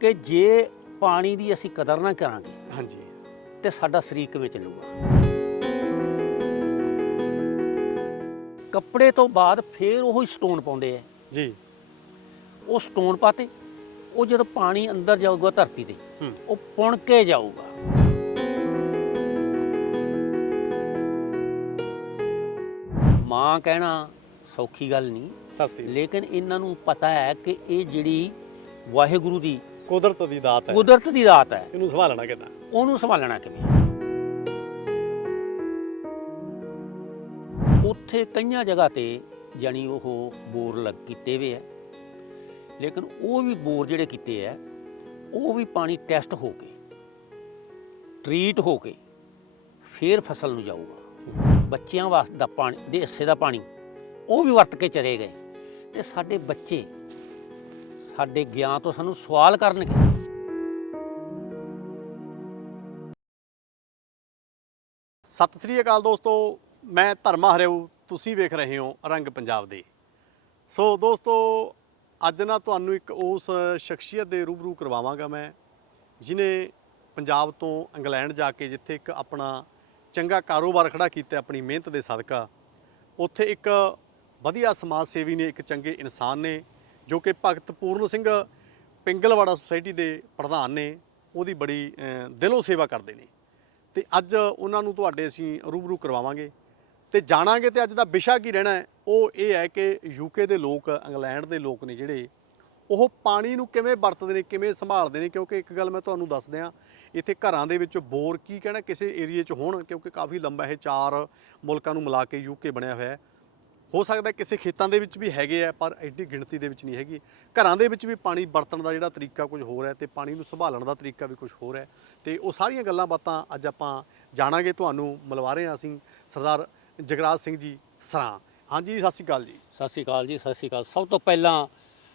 ਕਿ ਜੇ ਪਾਣੀ ਦੀ ਅਸੀਂ ਕਦਰ ਨਾ ਕਰਾਂਗੇ ਹਾਂਜੀ। ਤੇ ਸਾਡਾ ਸਰੀਰ ਕਿਵੇਂ ਚੱਲੂਗਾ? ਕੱਪੜੇ ਤੋਂ ਬਾਅਦ ਫੇਰ ਉਹ ਸਟੋਨ ਪਾਉਂਦੇ ਆ। ਜੀ। ਉਹ ਸਟੋਨ ਪਾਤੇ ਉਹ ਜਦੋਂ ਪਾਣੀ ਅੰਦਰ ਜਾਊਗਾ ਧਰਤੀ ਤੇ ਹੂੰ। ਉਹ ਪੁਣ ਕੇ ਜਾਊਗਾ। ਮਾਂ ਕਹਿਣਾ ਸੌਖੀ ਗੱਲ ਨਹੀਂ ਧਰਤੀ ਲੇਕਿਨ ਇਹਨਾਂ ਨੂੰ ਪਤਾ ਹੈ ਕਿ ਇਹ ਜਿਹੜੀ ਵਾਹਿਗੁਰੂ ਦੀ ਕੁਦਰਤ ਦੀ ਦਾਤ ਹੈ। ਕੁਦਰਤ ਦੀ ਦਾਤ ਹੈ। ਇਹਨੂੰ ਸੰਭਾਲਣਾ ਕਿੱਦਾਂ? ਉਹਨੂੰ ਸੰਭਾਲਣਾ ਕਿਵੇਂ? ਉੱਥੇ ਕਈਆਂ ਜਗ੍ਹਾ ਤੇ ਜਾਨੀ ਉਹ ਬੋਰ ਲੱਗ ਕੀਤੇ ਹੋਏ ਆ। ਲੇਕਿਨ ਉਹ ਵੀ ਬੋਰ ਜਿਹੜੇ ਕੀਤੇ ਆ ਉਹ ਵੀ ਪਾਣੀ ਟੈਸਟ ਹੋ ਕੇ ਟਰੀਟ ਹੋ ਕੇ ਫੇਰ ਫਸਲ ਨੂੰ ਜਾਊਗਾ। ਬੱਚਿਆਂ ਵਾਸਤੇ ਦਾ ਪਾਣੀ ਦੇ ਹਿੱਸੇ ਦਾ ਪਾਣੀ ਉਹ ਵੀ ਵਰਤ ਕੇ ਚਲੇ ਗਏ। ਤੇ ਸਾਡੇ ਬੱਚੇ ਸਾਡੇ ਗਿਆਨ ਤੋਂ ਸਾਨੂੰ ਸਵਾਲ ਕਰਨਗੇ। ਸਤਿ ਸ੍ਰੀ ਅਕਾਲ ਦੋਸਤੋ, ਮੈਂ ਧਰਮਾ ਹਰਿਓ ਤੁਸੀਂ ਵੇਖ ਰਹੇ ਹੋ ਰੰਗ ਪੰਜਾਬ ਦੇ। ਸੋ ਦੋਸਤੋ, ਅੱਜ ਨਾ ਤੁਹਾਨੂੰ ਇੱਕ ਉਸ ਸ਼ਖਸੀਅਤ ਦੇ ਰੂਬਰੂ ਕਰਵਾਵਾਂਗਾ ਮੈਂ, ਜਿਨੇ ਪੰਜਾਬ ਤੋਂ ਇੰਗਲੈਂਡ ਜਾ ਕੇ ਜਿੱਥੇ ਇੱਕ ਆਪਣਾ ਚੰਗਾ ਕਾਰੋਬਾਰ ਖੜਾ ਕੀਤਾ ਆਪਣੀ ਮਿਹਨਤ ਦੇ ਸਦਕਾ, ਉੱਥੇ ਇੱਕ ਵਧੀਆ ਸਮਾਜ ਸੇਵੀ ਨੇ, ਇੱਕ ਚੰਗੇ ਇਨਸਾਨ ਨੇ ਜੋ ਕਿ ਭਗਤ ਪੂਰਨ ਸਿੰਘ ਪਿੰਗਲਵਾੜਾ ਸੁਸਾਇਟੀ ਦੇ ਪ੍ਰਧਾਨ ਨੇ, ਉਹਦੀ ਬੜੀ ਦਿਲੋਂ ਸੇਵਾ ਕਰਦੇ ਨੇ। ਤੇ ਅੱਜ ਉਹਨਾਂ ਨੂੰ ਤੁਹਾਡੇ ਅਸੀਂ ਰੂਬਰੂ ਕਰਵਾਵਾਂਗੇ ਤੇ ਜਾਣਾਂਗੇ ਤੇ ਅੱਜ ਦਾ ਵਿਸ਼ਾ ਕੀ ਰਹਿਣਾ ਉਹ ਇਹ ਹੈ ਕਿ ਯੂਕੇ ਦੇ ਲੋਕ, ਇੰਗਲੈਂਡ ਦੇ ਲੋਕ ਨੇ ਜਿਹੜੇ, ਉਹ ਪਾਣੀ ਨੂੰ ਕਿਵੇਂ ਵਰਤਦੇ ਨੇ, ਕਿਵੇਂ ਸੰਭਾਲਦੇ ਨੇ, ਕਿਉਂਕਿ ਇੱਕ ਗੱਲ ਮੈਂ ਤੁਹਾਨੂੰ ਦੱਸ ਦਿਆਂ, ਇੱਥੇ ਘਰਾਂ ਦੇ ਵਿੱਚ ਬੋਰ ਕੀ ਕਹਿਣਾ, ਕਿਸੇ ਏਰੀਏ 'ਚ ਹੋਣ, ਕਿਉਂਕਿ ਕਾਫੀ ਲੰਬਾ ਇਹ ਚਾਰ ਮੁਲਕਾਂ ਨੂੰ ਮਿਲਾ ਕੇ ਯੂਕੇ ਬਣਿਆ ਹੋਇਆ ਹੈ। ਹੋ ਸਕਦਾ ਕਿਸੇ ਖੇਤਾਂ ਦੇ ਵਿੱਚ ਵੀ ਹੈਗੇ ਆ ਪਰ ਐਡੀ ਗਿਣਤੀ ਦੇ ਵਿੱਚ ਨਹੀਂ ਹੈਗੀ। ਘਰਾਂ ਦੇ ਵਿੱਚ ਵੀ ਪਾਣੀ ਵਰਤਣ ਦਾ ਜਿਹੜਾ ਤਰੀਕਾ ਕੁਝ ਹੋਰ ਹੈ ਤੇ ਪਾਣੀ ਨੂੰ ਸੰਭਾਲਣ ਦਾ ਤਰੀਕਾ ਵੀ ਕੁਝ ਹੋਰ ਹੈ। ਤੇ ਉਹ ਸਾਰੀਆਂ ਗੱਲਾਂ ਬਾਤਾਂ ਅੱਜ ਆਪਾਂ ਜਾਣਾਂਗੇ ਤੁਹਾਨੂੰ ਮਿਲਵਾ ਰਹੇ ਹਾਂ ਅਸੀਂ। ਸਰਦਾਰ ਜਗਰਾਜ ਸਿੰਘ ਜੀ ਸਰਾਂ। ਹਾਂਜੀ ਸਤਿ ਸ਼੍ਰੀ ਅਕਾਲ ਜੀ। ਸਤਿ ਸ਼੍ਰੀ ਅਕਾਲ ਜੀ ਸਤਿ ਸ਼੍ਰੀ ਅਕਾਲ। ਸਭ ਤੋਂ ਪਹਿਲਾਂ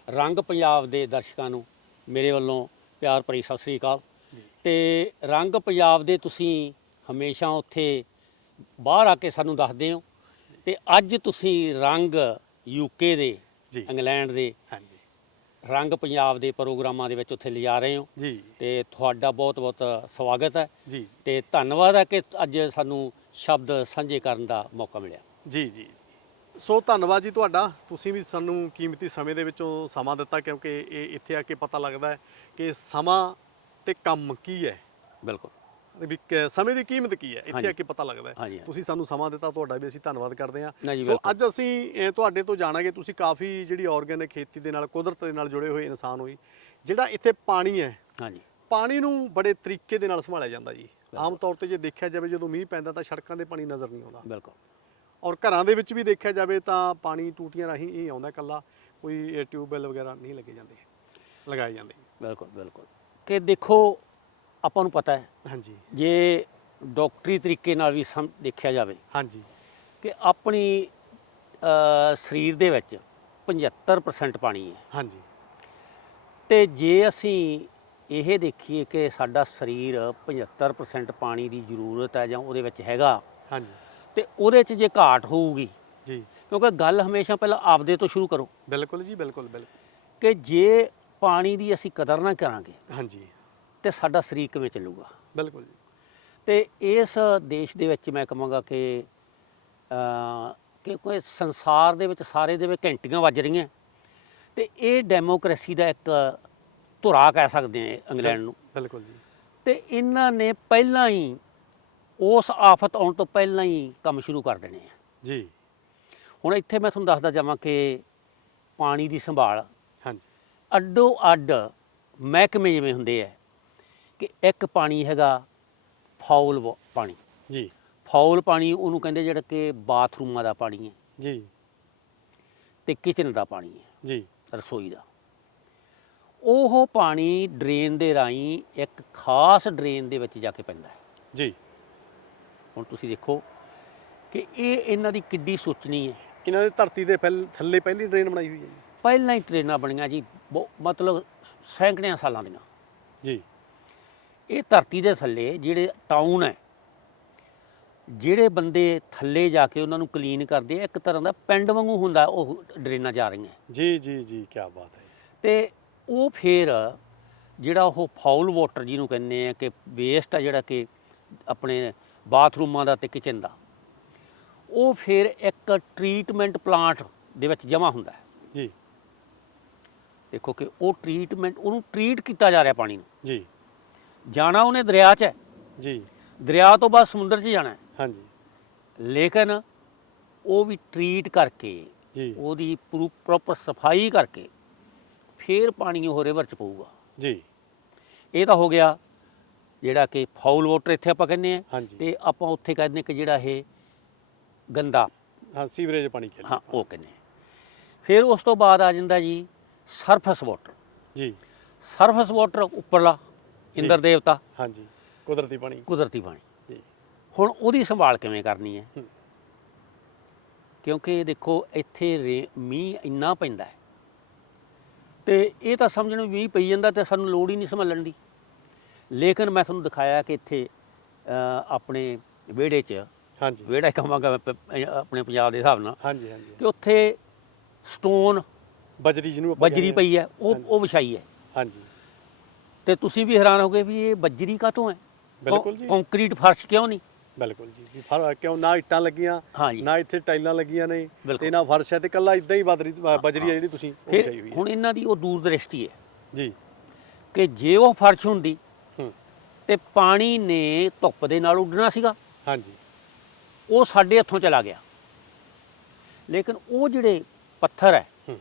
ਰੰਗ ਪੰਜਾਬ ਦੇ ਦਰਸ਼ਕਾਂ ਨੂੰ ਮੇਰੇ ਵੱਲੋਂ ਪਿਆਰ ਭਰੀ ਸਤਿ ਸ਼੍ਰੀ ਅਕਾਲ। ਤੇ ਰੰਗ ਪੰਜਾਬ ਦੇ ਤੁਸੀਂ ਹਮੇਸ਼ਾ ਉੱਥੇ ਬਾਹਰ ਆ ਕੇ ਸਾਨੂੰ ਦੱਸਦੇ ਹੋ। ਤੇ ਅੱਜ ਤੁਸੀਂ ਰੰਗ ਯੂਕੇ ਦੇ ਜੀ। ਇੰਗਲੈਂਡ ਦੇ ਹਾਂਜੀ। ਰੰਗ ਪੰਜਾਬ ਦੇ ਪ੍ਰੋਗਰਾਮਾਂ ਦੇ ਵਿੱਚ ਉੱਥੇ ਲਿਜਾ ਰਹੇ ਹੋ। ਜੀ। ਤੇ ਤੁਹਾਡਾ ਬਹੁਤ ਬਹੁਤ ਸਵਾਗਤ ਹੈ। ਜੀ। ਤੇ ਧੰਨਵਾਦ ਹੈ ਕਿ ਅੱਜ ਸਾਨੂੰ ਸ਼ਬਦ ਸਾਂਝੇ ਕਰਨ ਦਾ ਮੌਕਾ ਮਿਲਿਆ। ਜੀ ਜੀ। ਸੋ ਧੰਨਵਾਦ ਜੀ ਤੁਹਾਡਾ। ਤੁਸੀਂ ਵੀ ਸਾਨੂੰ ਕੀਮਤੀ ਸਮੇਂ ਦੇ ਵਿੱਚੋਂ ਸਮਾਂ ਦਿੱਤਾ ਕਿਉਂਕਿ ਇਹ ਇੱਥੇ ਆ ਕੇ ਪਤਾ ਲੱਗਦਾ ਹੈ ਕਿ ਸਮਾਂ ਤੇ ਕੰਮ ਕੀ ਹੈ। ਬਿਲਕੁਲ। ਵੀ ਕ- ਸਮੇਂ ਦੀ ਕੀਮਤ ਕੀ ਹੈ? ਇੱਥੇ। ਆ ਕੇ ਪਤਾ ਲੱਗਦਾ ਹੈ। ਹਾਂਜੀ ਤੁਸੀਂ ਸਾਨੂੰ ਸਮਾਂ ਦਿੱਤਾ ਤੁਹਾਡਾ ਵੀ ਅਸੀਂ ਧੰਨਵਾਦ ਕਰਦੇ ਹਾਂ। ਜੀ ਸੋ ਬਿਲਕੁਲ। ਅੱਜ ਅਸੀਂ ਤੁਹਾਡੇ ਤੋਂ ਜਾਣਾਂਗੇ ਤੁਸੀਂ ਕਾਫੀ ਜਿਹੜੀ ਆਰਗੈਨਿਕ ਖੇਤੀ ਦੇ ਨਾਲ ਕੁਦਰਤ ਦੇ ਨਾਲ ਜੁੜੇ ਹੋਏ ਇਨਸਾਨ ਹੋਈ ਜਿਹੜਾ ਇੱਥੇ ਪਾਣੀ ਹੈ ਹਾਂਜੀ। ਪਾਣੀ ਨੂੰ ਬੜੇ ਤਰੀਕੇ ਦੇ ਨਾਲ ਸੰਭਾਲਿਆ ਜਾਂਦਾ ਜੀ। ਆਮ ਤੌਰ ਤੇ ਜੇ ਦੇਖਿਆ ਜਾਵੇ ਜਦੋਂ ਮੀਂਹ ਪੈਂਦਾ ਤਾਂ ਸੜਕਾਂ ਤੇ ਪਾਣੀ ਨਜ਼ਰ ਨਹੀਂ ਆਉਂਦਾ। ਬਿਲਕੁਲ। ਔਰ ਘਰਾਂ ਦੇ ਵਿੱਚ ਵੀ ਦੇਖਿਆ ਜਾਵੇ ਤਾਂ ਪਾਣੀ ਟੂਟੀਆਂ ਰਾਹੀਂ ਹੀ ਆਉਂਦਾ ਕੱਲਾ ਕੋਈ ਟਿਊਬਵੈਲ ਵਗੈਰਾ ਨਹੀਂ ਲੱਗੇ ਜਾਂਦੇ ਲਗਾਏ ਜਾਂਦੇ। ਬਿਲਕੁਲ ਬਿਲਕੁਲ। ਕਿ ਦੇਖੋ ਆਪਾਂ ਨੂੰ ਪਤਾ ਹੈ ਹਾਂਜੀ। ਜੇ ਡਾਕਟਰੀ ਤਰੀਕੇ ਨਾਲ ਵੀ ਸਮ ਦੇਖਿਆ ਜਾਵੇ ਹਾਂਜੀ। ਕਿ ਆਪਣੀ ਸਰੀਰ ਦੇ ਵਿੱਚ 75% ਪਾਣੀ ਹੈ। ਹਾਂਜੀ। ਤੇ ਜੇ ਅਸੀਂ ਇਹ ਦੇਖੀਏ ਕਿ ਸਾਡਾ ਸਰੀਰ 75% ਪਾਣੀ ਦੀ ਜ਼ਰੂਰਤ ਹੈ ਜਾਂ ਉਹਦੇ ਵਿੱਚ ਹੈਗਾ ਹਾਂਜੀ। ਤੇ ਉਹਦੇ 'ਚ ਜੇ ਘਾਟ ਹੋਊਗੀ ਜੀ। ਕਿਉਂਕਿ ਗੱਲ ਹਮੇਸ਼ਾ ਪਹਿਲਾਂ ਆਪਦੇ ਤੋਂ ਸ਼ੁਰੂ ਕਰੋ। ਬਿਲਕੁਲ ਜੀ ਬਿਲਕੁਲ ਬਿਲਕੁਲ। ਕਿ ਜੇ ਪਾਣੀ ਦੀ ਅਸੀਂ ਕਦਰ ਨਾ ਕਰਾਂਗੇ ਹਾਂਜੀ। ਤੇ ਸਾਡਾ ਸਰੀਰ ਕਿਵੇਂ ਚੱਲੂਗਾ? ਬਿਲਕੁਲ ਜੀ। ਤੇ ਇਸ ਦੇਸ਼ ਦੇ ਵਿੱਚ ਮੈਂ ਕਹਾਂਗਾ ਕਿ ਅ, ਕਿ ਕੋਈ ਸੰਸਾਰ ਦੇ ਵਿੱਚ ਸਾਰੇ ਦੇ ਵਿੱਚ ਘੰਟੀਆਂ ਵੱਜ ਰਹੀਆਂ। ਤੇ ਇਹ ਡੈਮੋਕ੍ਰੇਸੀ ਦਾ ਇੱਕ ਧੁਰਾ ਕਹਿ ਸਕਦੇ ਆ ਇੰਗਲੈਂਡ ਨੂੰ। ਬਿਲਕੁਲ ਜੀ। ਤੇ ਇਹਨਾਂ ਨੇ ਪਹਿਲਾਂ ਹੀ ਉਸ ਆਫਤ ਆਉਣ ਤੋਂ ਪਹਿਲਾਂ ਹੀ ਕੰਮ ਸ਼ੁਰੂ ਕਰ ਦੇਣੇ ਆ। ਜੀ। ਹੁਣ ਇੱਥੇ ਮੈਂ ਤੁਹਾਨੂੰ ਦੱਸਦਾ ਜਾਵਾਂ ਕਿ ਪਾਣੀ ਦੀ ਸੰਭਾਲ ਹਾਂਜੀ। ਅੱਡੋ ਅੱਡ ਮਹਿਕਮੇ ਜਿਵੇਂ ਹੁੰਦੇ ਆ ਕਿ ਇੱਕ ਪਾਣੀ ਹੈਗਾ ਫਾਉਲ ਵਾ- ਪਾਣੀ। ਜੀ। ਫਾਉਲ ਪਾਣੀ ਉਹਨੂੰ ਕਹਿੰਦੇ ਜਿਹੜਾ ਕਿ ਬਾਥਰੂਮਾਂ ਦਾ ਪਾਣੀ ਹੈ। ਜੀ। ਤੇ ਕਿਚਨ ਦਾ ਪਾਣੀ ਹੈ। ਜੀ। ਰਸੋਈ ਦਾ। ਉਹ ਪਾਣੀ ਡਰੇਨ ਦੇ ਰਾਹੀਂ ਇੱਕ ਖਾਸ ਡਰੇਨ ਦੇ ਵਿੱਚ ਜਾ ਕੇ ਪੈਂਦਾ ਹੈ। ਜੀ। ਹੁਣ ਤੁਸੀਂ ਦੇਖੋ ਕਿ ਇਹ ਇਹਨਾਂ ਦੀ ਕਿੱਡੀ ਸੋਚਣੀ ਹੈ। ਇਹਨਾਂ ਦੇ ਧਰਤੀ ਦੇ ਫੈਲ- ਥੱਲੇ ਪਹਿਲੀ ਡਰੇਨ ਬਣਾਈ ਹੋਈ ਹੈ ਪਹਿਲਾਂ ਹੀ ਟ੍ਰੇਨਾਂ ਬਣੀਆਂ ਜੀ ਬਹੁ- ਮਤਲਬ ਸੈਂਕੜਿਆਂ ਸਾਲਾਂ ਦੀਆਂ। ਜੀ। ਇਹ ਧਰਤੀ ਦੇ ਥੱਲੇ ਜਿਹੜੇ ਟਾਊਨ ਹੈ ਜਿਹੜੇ ਬੰਦੇ ਥੱਲੇ ਜਾ ਕੇ ਉਹਨਾਂ ਨੂੰ ਕਲੀਨ ਕਰਦੇ ਆ ਇੱਕ ਤਰ੍ਹਾਂ ਦਾ ਪਿੰਡ ਵਾਂਗੂ ਹੁੰਦਾ ਉਹ ਡਰੇਨਾਂ ਜਾ ਰਹੀਆਂ। ਜੀ ਜੀ ਜੀ ਕੀ ਬਾਤ ਹੈ। ਤੇ ਉਹ ਫਿਰ ਜਿਹੜਾ ਉਹ ਫਾਉਲ ਵਾਟਰ ਜਿਹਨੂੰ ਕਹਿੰਦੇ ਆ ਕਿ ਵੇਸਟ ਆ ਜਿਹੜਾ ਕਿ ਆਪਣੇ ਬਾਥਰੂਮਾਂ ਦਾ ਤੇ ਕਿਚਨ ਦਾ ਉਹ ਫਿਰ ਇੱਕ ਟ੍ਰੀਟਮੈਂਟ ਪਲਾਂਟ ਦੇ ਵਿੱਚ ਜਮ੍ਹਾਂ ਹੁੰਦਾ ਹੈ। ਜੀ। ਦੇਖੋ ਕਿ ਉਹ ਟ੍ਰੀਟਮੈਂਟ ਉਹਨੂੰ ਟ੍ਰੀਟ ਕੀਤਾ ਜਾ ਰਿਹਾ ਪਾਣੀ ਨੂੰ। ਜੀ। ਜਾਣਾ ਉਹਨੇ ਦਰਿਆ 'ਚ ਹੈ। ਜੀ। ਦਰਿਆ ਤੋਂ ਬਾਅਦ ਸਮੁੰਦਰ 'ਚ ਜਾਣਾ ਹੈ। ਹਾਂਜੀ। ਲੇਕਿਨ ਉਹ ਵੀ ਟ੍ਰੀਟ ਕਰਕੇ ਜੀ। ਉਹਦੀ ਪ੍ਰੋਪਰ ਸਫ਼ਾਈ ਕਰਕੇ ਫਿਰ ਪਾਣੀ ਉਹ ਰਿਵਰ 'ਚ ਪਊਗਾ। ਜੀ। ਇਹ ਤਾਂ ਹੋ ਗਿਆ ਜਿਹੜਾ ਕਿ ਫਾਉਲ ਵਾਟਰ ਇੱਥੇ ਆਪਾਂ ਕਹਿੰਦੇ ਆ ਤੇ ਆਪਾਂ ਉੱਥੇ ਕਹਿੰਦੇ ਕਿ ਜਿਹੜਾ ਇਹ ਗੰਦਾ। ਹਾਂ ਸੀਵਰੇਜ ਪਾਣੀ ਖੇਲ ਹਾਂ ਉਹ ਕਹਿੰਦੇ। ਫਿਰ ਉਸ ਤੋਂ ਬਾਅਦ ਆ ਜਾਂਦਾ ਜੀ ਸਰਫਸ ਵਾਟਰ ਜੀ। ਸਰਫਸ ਵਾਟਰ ਉੱਪਰਲਾ। ਇੰਦਰ ਦੇਵਤਾ। ਹਾਂਜੀ ਕੁਦਰਤੀ ਪਾਣੀ। ਕੁਦਰਤੀ ਪਾਣੀ। ਜੀ। ਹੁਣ ਉਹਦੀ ਸੰਭਾਲ ਕਿਵੇਂ ਕਰਨੀ ਹੈ? ਹੂੰ। ਕਿਉਂਕਿ ਦੇਖੋ ਇੱਥੇ ਰੇ- ਮੀਂਹ ਇੰਨਾ ਪੈਂਦਾ ਹੈ। ਤੇ ਇਹ ਤਾਂ ਸਮਝਣ ਵੀ ਮੀਂਹ ਪਈ ਜਾਂਦਾ ਤੇ ਸਾਨੂੰ ਲੋੜ ਹੀ ਨਹੀਂ ਸੰਭਲਣ ਦੀ। ਲੇਕਿਨ ਮੈਂ ਤੁਹਾਨੂੰ ਦਿਖਾਇਆ ਕਿ ਇੱਥੇ ਅ, ਆਪਣੇ ਵਿਹੜੇ 'ਚ ਹਾਂਜੀ। ਵਿਹੜਾ ਹੀ ਕਹਾਂਗਾ ਮੈਂ ਪ- ਅ, ਆਪਣੇ ਪੰਜਾਬ ਦੇ ਹਿਸਾਬ ਨਾਲ ਹਾਂਜੀ ਹਾਂਜੀ ਕਿ ਉੱਥੇ ਸਟੋਨ ਬਜਰੀ ਜਿਹਨੂੰ ਆਪਾਂ ਬਜਰੀ ਕਹਿੰਦੇ ਪਈ ਹੈ ਉਹ। ਉਹ ਵਿਛਾਈ ਹੈ ਹਾਂ। ਹਾਂਜੀ। ਤੇ ਤੁਸੀਂ ਵੀ ਹੈਰਾਨ ਹੋਗੇ ਵੀ ਇਹ ਬਜਰੀ ਕਾਹਤੋਂ ਹੈ? ਬਿਲਕੁਲ ਜੀ। ਕੰਕਰੀਟ ਫਰਸ਼ ਕਿਉਂ ਨਹੀਂ? ਬਿਲਕੁਲ ਜੀ। ਕਿਉਂ ਨਾ ਇੱਟਾਂ ਲੱਗੀਆਂ ਨਾ ਇੱਥੇ ਟਾਈਲਾਂ ਲੱਗੀਆਂ ਨੇ। ਤੇ ਨਾ ਫਰਸ਼ ਹੈ ਤੇ ਕੱਲਾ ਇਦਾਂ ਹੀ ਬਦਰੀ ਬਜਰੀ ਹੈ ਜਿਹੜੀ ਤੁਸੀਂ ਫਿਰ ਹੋਈ ਹੈ। ਹੁਣ ਇਹਨਾਂ ਦੀ ਉਹ ਦੂਰਦ੍ਰਿਸ਼ਟੀ ਹੈ ਜੀ। ਕਿ ਜੇ ਉਹ ਫਰਸ਼ ਹੁੰਦੀ ਤੇ ਪਾਣੀ ਨੇ ਧੁੱਪ ਦੇ ਨਾਲ ਉੱਡਣਾ ਸੀਗਾ। ਹਾਂਜੀ। ਉਹ ਸਾਡੇ ਹੱਥੋਂ ਚਲਾ ਗਿਆ। ਲੇਕਿਨ ਉਹ ਜਿਹੜੇ ਪੱਥਰ ਹੈ ਹੂੰ।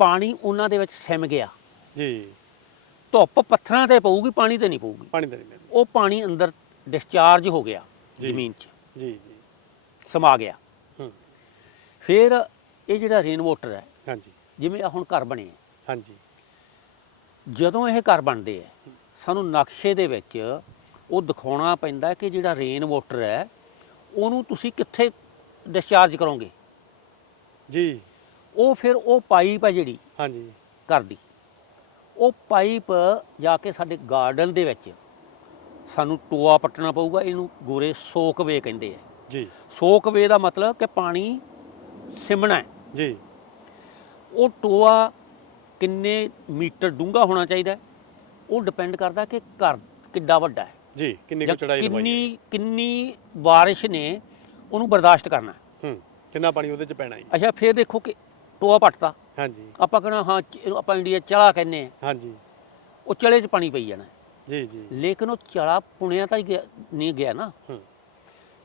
ਪਾਣੀ ਉਹਨਾਂ ਦੇ ਵਿੱਚ ਸਿਮ ਗਿਆ। ਜੀ। ਧੁੱਪ ਪੱਥਰਾਂ ਤੇ ਪਊਗੀ ਪਾਣੀ ਤੇ ਨਹੀਂ ਪਊਗੀ। ਪਾਣੀ ਦੇ ਨਹੀਂ ਮਿਲਦਾ ਉਹ ਪਾਣੀ ਅੰਦਰ ਡਿਸਚਾਰਜ ਹੋ ਗਿਆ। ਜ਼ਮੀਨ 'ਚ। ਜੀ ਜੀ। ਸਮਾ ਗਿਆ। ਹੂੰ। ਫਿਰ ਇਹ ਜਿਹੜਾ ਰੇਨ ਵਾਟਰ ਹੈ ਹਾਂਜੀ। ਜਿਵੇਂ ਆ ਹੁਣ ਘਰ ਬਣੇ ਆ, ਹਾਂਜੀ। ਜਦੋਂ ਇਹ ਘਰ ਬਣਦੇ ਆ ਸਾਨੂੰ ਨਕਸ਼ੇ ਦੇ ਵਿੱਚ ਉਹ ਦਿਖਾਉਣਾ ਪੈਂਦਾ ਕਿ ਜਿਹੜਾ ਰੇਨ ਵਾਟਰ ਹੈ ਉਹਨੂੰ ਤੁਸੀਂ ਕਿੱਥੇ ਡਿਸਚਾਰਜ ਕਰੋਗੇ? ਜੀ। ਉਹ ਫਿਰ ਉਹ ਪਾਈਪ ਹੈ ਜਿਹੜੀ ਹਾਂਜੀ। ਘਰ ਦੀ। ਉਹ ਪਾਈਪ ਜਾ ਕੇ ਸਾਡੇ ਗਾਰਡਨ ਦੇ ਵਿੱਚ ਸਾਨੂੰ ਟੋਆ ਪੱਟਣਾ ਪਊਗਾ ਇਹਨੂੰ ਗੋਰੇ ਸੋਕਵੇ ਕਹਿੰਦੇ ਆ। ਜੀ। ਸੋਕਵੇ ਦਾ ਮਤਲਬ ਕਿ ਪਾਣੀ ਸਿਮਣਾ ਹੈ। ਜੀ। ਉਹ ਟੋਆ ਕਿੰਨੇ ਮੀਟਰ ਡੂੰਘਾ ਹੋਣਾ ਚਾਹੀਦਾ ਉਹ ਡਿਪੈਂਡ ਕਰਦਾ ਕਿ ਘਰ ਕਿੱਡਾ ਵੱਡਾ ਹੈ। ਜੀ ਕਿੰਨੀ ਕੁ ਚੜਾਈ ਲਵਾਈ ਕਿੰਨੀ ਕਿੰਨੀ ਬਾਰਿਸ਼ ਨੇ ਉਹਨੂੰ ਬਰਦਾਸ਼ਤ ਕਰਨਾ ਹੈ। ਕਿੰਨਾ ਪਾਣੀ ਉਹਦੇ ਚ ਪੈਣਾ ਹੈ ਅੱਛਾ ਫਿਰ ਦੇਖੋ ਕਿ ਟੋਆ ਪੱਟਤਾ। ਹਾਂਜੀ। ਆਪਾਂ ਕਹਣਾ ਹਾਂ ਚ- ਇਹਨੂੰ ਆਪਾਂ ਇੰਡੀਆ ਚਲਾ ਕਹਿੰਦੇ ਆ। ਹਾਂਜੀ। ਉਹ ਚਲੇ 'ਚ ਪਾਣੀ ਪਈ ਜਾਣਾ। ਹੈ। ਜੀ ਜੀ। ਲੇਕਿਨ ਉਹ ਚਲਾ ਪੁਣਿਆ ਤਾਂ ਹੀ ਗਿਆ- ਨਹੀਂ ਗਿਆ ਨਾ। ਹੂੰ।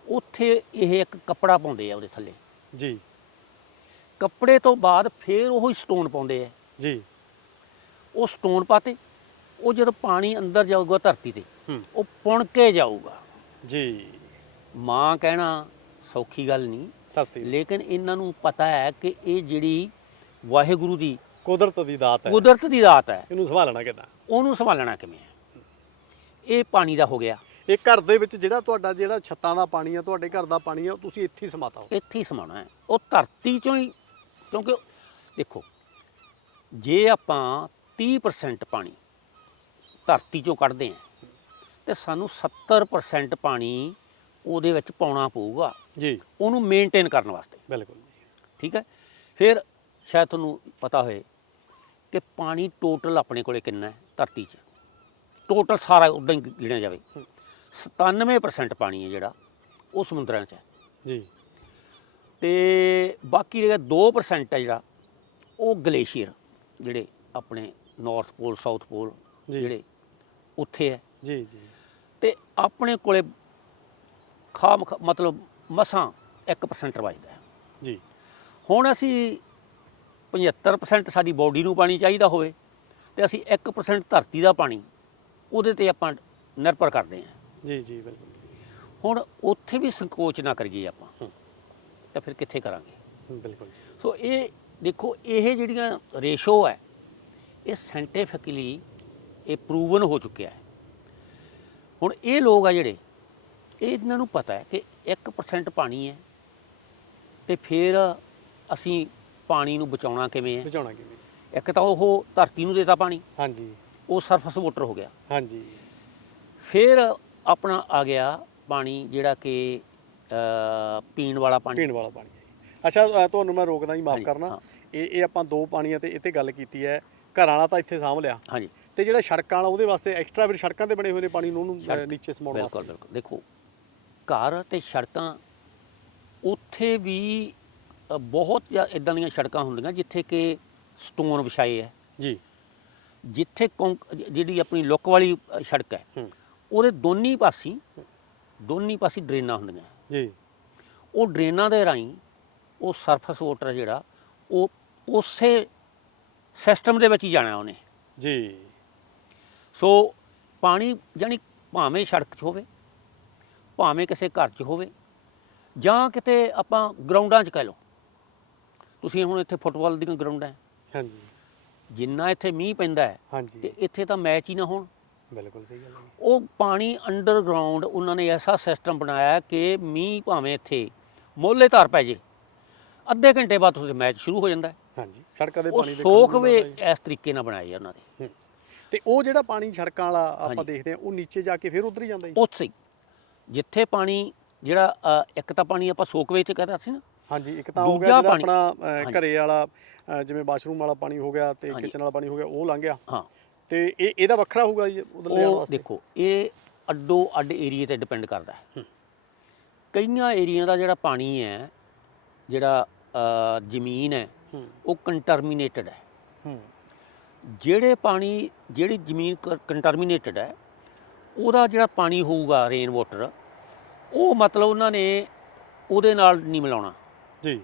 ਉੱਥੇ ਇਹ ਇੱਕ ਕੱਪੜਾ ਪਾਉਂਦੇ ਆ ਉਹਦੇ ਥੱਲੇ। ਜੀ। ਕੱਪੜੇ ਤੋਂ ਬਾਅਦ ਫਿਰ ਉਹ ਸਟੋਨ ਪਾਉਂਦੇ ਆ। ਜੀ। ਉਹ ਸਟੋਨ ਪਾਤੇ ਉਹ ਜਦੋਂ ਪਾਣੀ ਅੰਦਰ ਜਾਊਗਾ ਧਰਤੀ ਤੇ ਹੂੰ। ਉਹ ਪੁਣ ਕੇ ਜਾਊਗਾ। ਜੀ। ਮਾਂ ਕਹਿਣਾ ਸੌਖੀ ਗੱਲ ਨਹੀਂ। ਧਰਤੀ ਲੇਕਿਨ ਇਹਨਾਂ ਨੂੰ ਪਤਾ ਹੈ ਕਿ ਇਹ ਜਿਹੜੀ ਵਾਹਿਗੁਰੂ ਦੀ ਕੁਦਰਤ ਦੀ ਦਾਤ ਹੈ। ਕੁਦਰਤ ਦੀ ਦਾਤ ਹੈ। ਇਹਨੂੰ ਸੰਭਾਲਣਾ ਕਿੱਦਾਂ? ਉਹਨੂੰ ਸੰਭਾਲਣਾ ਕਿਵੇਂ ਹੈ? ਇਹ ਪਾਣੀ ਦਾ ਹੋ ਗਿਆ। ਇਹ ਘਰ ਦੇ ਵਿੱਚ ਜਿਹੜਾ ਤੁਹਾਡਾ ਜਿਹੜਾ ਛੱਤਾਂ ਦਾ ਪਾਣੀ ਆ ਤੁਹਾਡੇ ਘਰ ਦਾ ਪਾਣੀ ਆ ਉਹ ਤੁਸੀਂ ਇੱਥੇ ਹੀ ਸਮਾਤਾ ਹੋ। ਇੱਥੇ ਹੀ ਸਮਾਉਣਾ ਹੈ। ਉਹ ਧਰਤੀ ਚੋਂ ਹੀ ਕਿਉਂਕਿ ਦੇਖੋ ਜੇ ਆਪਾਂ 30% ਪਾਣੀ ਧਰਤੀ ਚੋਂ ਕੱਢਦੇ ਹਾਂ ਤੇ ਸਾਨੂੰ 70% ਪਾਣੀ ਉਹਦੇ ਵਿੱਚ ਪਾਉਣਾ ਪਊਗਾ। ਜੀ। ਉਹਨੂੰ ਮੇਨਟੇਨ ਕਰਨ ਵਾਸਤੇ। ਬਿਲਕੁਲ ਠੀਕ ਹੈ? ਫਿਰ ਸ਼ਾਇਦ ਤੁਹਾਨੂੰ ਪਤਾ ਹੋਏ ਕਿ ਪਾਣੀ ਟੋਟਲ ਆਪਣੇ ਕੋਲੇ ਕਿੰਨਾ ਹੈ ਧਰਤੀ 'ਚ। ਟੋਟਲ ਸਾਰਾ ਉਦਾਂ ਹੀ ਗਿਣਿਆ ਜਾਵੇ। 97% ਪਾਣੀ ਹੈ ਜਿਹੜਾ ਉਹ ਸਮੁੰਦਰਾਂ 'ਚ ਹੈ। ਜੀ। ਤੇ ਬਾਕੀ ਜਿਹੜਾ 2% ਹੈ ਜਿਹੜਾ ਉਹ ਗਲੇਸ਼ੀਅਰ ਜਿਹੜੇ ਆਪਣੇ ਨਾਰਥ ਪੋਲ ਸਾਊਥ ਪੋਲ। ਜਿਹੜੇ ਉੱਥੇ ਹੈ। ਜੀ ਜੀ। ਤੇ ਆਪਣੇ ਕੋਲੇ ਖਾਮ ਮਤਲਬ ਮਸਾਂ 1% ਵੱਜਦਾ ਹੈ। ਜੀ। ਹੁਣ ਅਸੀਂ 75% ਸਾਡੀ ਬਾਡੀ ਨੂੰ ਪਾਣੀ ਚਾਹੀਦਾ ਹੋਵੇ ਤੇ ਅਸੀਂ 1% ਧਰਤੀ ਦਾ ਪਾਣੀ ਉਹਦੇ ਤੇ ਆਪਾਂ ਨਿਰਭਰ ਕਰਦੇ ਹਾਂ। ਜੀ ਜੀ ਬਿਲਕੁਲ। ਹੁਣ ਉੱਥੇ ਵੀ ਸੰਕੋਚ ਨਾ ਕਰੀਏ ਆਪਾਂ। ਤਾਂ ਫਿਰ ਕਿੱਥੇ ਕਰਾਂਗੇ? ਬਿਲਕੁਲ ਸੋ ਇਹ ਦੇਖੋ ਇਹ ਜਿਹੜੀਆਂ ਰੇਸ਼ੋ ਹੈ ਇਹ ਸਾਇੰਟੀਫਿਕਲੀ ਇਹ ਪ੍ਰੂਵਨ ਹੋ ਚੁੱਕਿਆ ਹੈ। ਹੁਣ ਇਹ ਲੋਕ ਆ ਜਿਹੜੇ ਇਹ ਇਹਨਾਂ ਨੂੰ ਪਤਾ ਹੈ ਕਿ 1% ਪਾਣੀ ਹੈ ਤੇ ਫਿਰ ਅਸੀਂ ਪਾਣੀ ਨੂੰ ਬਚਾਉਣਾ ਕਿਵੇਂ ਹੈ? ਬਚਾਉਣਾ ਕਿਵੇਂ? ਇੱਕ ਤਾਂ ਉਹ ਧਰਤੀ ਨੂੰ ਦੇਤਾ ਪਾਣੀ। ਹਾਂਜੀ। ਉਹ ਸਰਫਸ ਵਾਟਰ ਹੋ ਗਿਆ। ਹਾਂਜੀ। ਫਿਰ ਆਪਣਾ ਆ ਗਿਆ ਪਾਣੀ ਜਿਹੜਾ ਕਿ ਪੀਣ ਵਾਲਾ ਪਾਣੀ। ਪੀਣ ਵਾਲਾ ਪਾਣੀ। ਹੈ। ਅੱਛਾ ਤੁਹਾਨੂੰ ਮੈਂ ਰੋਕਦਾ ਜੀ ਮਾਫ ਕਰਨਾ। ਹਾਂ। ਇਹ ਇਹ ਆਪਾਂ ਦੋ ਪਾਣੀਆਂ ਤੇ ਇੱਥੇ ਗੱਲ ਕੀਤੀ ਹੈ। ਘਰਾਂ ਵਾਲਾ ਤਾਂ ਇੱਥੇ ਸਾਂਭ ਲਿਆ। ਹਾਂਜੀ। ਤੇ ਜਿਹੜਾ ਸੜਕਾਂ ਵਾਲਾ ਉਹਦੇ ਵਾਸਤੇ ਐਕਸਟਰਾ ਫਿਰ ਸੜਕਾਂ ਤੇ ਬਣੇ ਹੋਏ ਨੇ ਪਾਣੀ ਨੂੰ ਉਹਨੂੰ ਨੀਚੇ ਸਮਾਉਣ ਬਿਲਕੁਲ ਵਾਸਤੇ ਬਿਲਕੁਲ। ਦੇਖੋ ਘਰ ਤੇ ਸੜਕਾਂ ਉੱਥੇ ਵੀ ਅ, ਬਹੁਤ ਇਦਾਂ ਦੀਆਂ ਸੜਕਾਂ ਹੁੰਦੀਆਂ ਜਿੱਥੇ ਕਿ ਸਟੋਨ ਵਿਛਾਏ ਹੈ। ਜੀ। ਜਿੱਥੇ ਕੌਂਕ- ਜਿਹੜੀ ਆਪਣੀ ਲੁੱਕ ਵਾਲੀ ਅ, ਸੜਕ ਹੈ ਹੂੰ। ਉਹਦੇ ਦੋਨੀ ਪਾਸੀ ਦੋਨੀ ਪਾਸੀ ਡਰੇਨਾਂ ਹੁੰਦੀਆਂ। ਜੀ। ਉਹ ਡਰੇਨਾਂ ਦੇ ਰਾਹੀਂ ਉਹ ਸਰਫਸ ਵਾਟਰ ਜਿਹੜਾ ਉਹ ਉਸੇ ਸਿਸਟਮ ਦੇ ਵਿੱਚ ਹੀ ਜਾਣਾ ਉਹਨੇ। ਜੀ। ਸੋ ਪਾਣੀ ਜਾਨੀ ਭਾਵੇਂ ਸੜਕ 'ਚ ਹੋਵੇ ਭਾਵੇਂ ਕਿਸੇ ਘਰ 'ਚ ਹੋਵੇ ਜਾਂ ਕਿਤੇ ਆਪਾਂ ਗਰਾਊਂਡਾਂ 'ਚ ਕਹਿ ਲਓ ਤੁਸੀਂ ਹੁਣ ਇੱਥੇ ਫੁੱਟਬਾਲ ਦੀਆਂ ਗਰਾਊਂਡਾਂ ਹੈ? ਹਾਂਜੀ। ਜਿੰਨਾ ਇੱਥੇ ਮੀਂਹ ਪੈਂਦਾ ਹੈ ਤੇ ਇੱਥੇ ਤਾਂ ਮੈਚ ਹੀ ਨਾ ਹੋਣ। ਬਿਲਕੁਲ ਸਹੀ ਗੱਲ ਹੈ ਉਹ ਪਾਣੀ ਅੰਡਰਗਰਾਉਂਡ ਉਹਨਾਂ ਨੇ ਐਸਾ ਸਿਸਟਮ ਬਣਾਇਆ ਕਿ ਮੀਂਹ ਭਾਵੇਂ ਇੱਥੇ ਮੋਲੇ ਧਾਰ ਪੈ ਜੇ ਅੱਧੇ ਘੰਟੇ ਬਾਅਦ ਉਹਦੇ ਮੈਚ ਸ਼ੁਰੂ ਹੋ ਜਾਂਦਾ ਹੈ। ਹਾਂਜੀ ਸੜਕਾਂ ਦੇ ਉਹ ਪਾਣੀ ਦੇ ਸੋਖ ਵੇ ਇਸ ਤਰੀਕੇ ਨਾਲ ਬਣਾਏ ਆ ਉਹਨਾਂ ਦੇ ਹੂੰ। ਤੇ ਉਹ ਜਿਹੜਾ ਪਾਣੀ ਸੜਕਾਂ ਵਾਲਾ ਆਪਾਂ। ਦੇਖਦੇ ਹਾਂ ਉਹ ਨੀਚੇ ਜਾ ਕੇ ਫਿਰ ਉਧਰ ਹੀ ਜਾਂਦਾ ਜੀ? ਉੱਥੇ ਹੀ। ਜਿੱਥੇ ਪਾਣੀ ਜਿਹੜਾ ਅ, ਇੱਕ ਤਾਂ ਪਾਣੀ ਆਪਾਂ ਸੋਕਵੇ ਚ ਕਹਿੰਦਾ ਸੀ ਨਾ ਹਾਂਜੀ ਇੱਕ ਤਾਂ ਹੋ ਗਿਆ ਜਿਹੜਾ ਆਪਣਾ। ਘਰੇ ਵਾਲਾ ਜਿਵੇਂ ਵਾਸ਼ਰੂਮ ਵਾਲਾ ਪਾਣੀ ਹੋ ਗਿਆ ਤੇ। ਕਿਚਨ ਵਾਲਾ ਪਾਣੀ ਹੋ ਗਿਆ ਉਹ ਲੰਘ ਗਿਆ। ਹਾਂ। ਤੇ ਇਹ ਇਹਦਾ ਵੱਖਰਾ ਹੋਊਗਾ ਜੀ ਉਧਰ ਲਿਆਉਣ ਉਹ ਵਾਸਤੇ? ਦੇਖੋ ਇਹ ਅੱਡੋ ਅੱਡ ਏਰੀਏ ਤੇ ਡਿਪੈਂਡ ਕਰਦਾ ਹੈ। ਕਈਆਂ ਏਰੀਆ ਦਾ ਜਿਹੜਾ ਪਾਣੀ ਹੈ ਜਿਹੜਾ ਜ਼ਮੀਨ ਹੈ ਉਹ ਕੰਟਰਮੀਨੇਟਡ ਹੂੰ। ਜਿਹੜੇ ਪਾਣੀ ਜਿਹੜੀ ਜ਼ਮੀਨ ਕੰਟਰਮੀਨੇਟਡ ਹੈ ਉਹਦਾ ਜਿਹੜਾ ਪਾਣੀ ਹੋਊਗਾ ਰੇਨ ਵਾਟਰ ਉਹ ਮਤਲਬ ਉਹਨਾਂ ਨੇ ਉਹਦੇ ਨਾਲ ਨਹੀਂ ਮਿਲਾਉਣਾ। ਜੀ।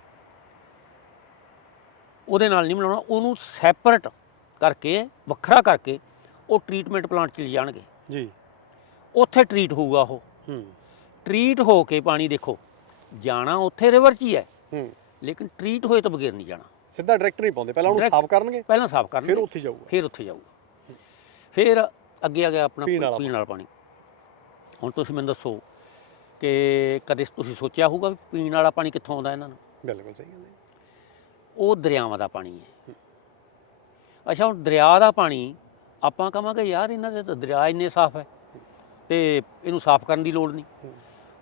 ਉਹਦੇ ਨਾਲ ਨਹੀਂ ਮਿਲਾਉਣਾ ਉਹਨੂੰ ਸੈਪਰੇਟ ਕਰਕੇ ਵੱਖਰਾ ਕਰਕੇ ਉਹ ਟ੍ਰੀਟਮੈਂਟ ਪਲਾਂਟ 'ਚ ਲੈ ਜਾਣਗੇ। ਜੀ। ਉੱਥੇ ਟ੍ਰੀਟ ਹੋਊਗਾ ਉਹ। ਹੂੰ। ਟ੍ਰੀਟ ਹੋ ਕੇ ਪਾਣੀ ਦੇਖੋ ਜਾਣਾ ਉੱਥੇ ਰਿਵਰ 'ਚ ਹੀ ਹੈ। ਹੂੰ। ਲੇਕਿਨ ਟ੍ਰੀਟ ਹੋਏ ਤੋਂ ਬਗੈਰ ਨਹੀਂ ਜਾਣਾ। ਸਿੱਧਾ ਡਾਇਰੈਕਟ ਨਹੀਂ ਪਾਉਂਦੇ ਪਹਿਲਾਂ ਉਹਨੂੰ ਸਾਫ਼ ਕਰਨਗੇ? ਪਹਿਲਾਂ ਸਾਫ਼ ਕਰਨਗੇ। ਫਿਰ ਉੱਥੇ ਜਾਊਗਾ। ਫਿਰ ਉੱਥੇ ਜਾਊਗਾ। ਫਿਰ ਅੱਗੇ ਆ ਗਿਆ ਆਪਣਾ ਪੀਣ। ਵਾਲਾ ਪਾਣੀ। ਹੁਣ ਤੁਸੀਂ ਮੈਨੂੰ ਦੱਸੋ ਕਿ ਕਦੇ ਤੁਸੀਂ ਸੋਚਿਆ ਹੋਊਗਾ ਵੀ ਪੀਣ ਵਾਲਾ ਪਾਣੀ ਕਿੱਥੋਂ ਆਉਂਦਾ ਇਹਨਾਂ ਨੂੰ? ਬਿਲਕੁਲ ਸਹੀ ਗੱਲ ਹੈ। ਉਹ ਦਰਿਆਵਾਂ ਦਾ ਪਾਣੀ ਹੈ। ਅੱਛਾ ਹੁਣ ਦਰਿਆ ਦਾ ਪਾਣੀ ਆਪਾਂ ਕਹਾਂਗੇ ਯਾਰ ਇਹਨਾਂ ਦੇ ਤਾਂ ਦਰਿਆ ਇੰਨੇ ਸਾਫ਼ ਹੈ ਤੇ ਇਹਨੂੰ ਸਾਫ਼ ਕਰਨ ਦੀ ਲੋੜ ਨਹੀਂ।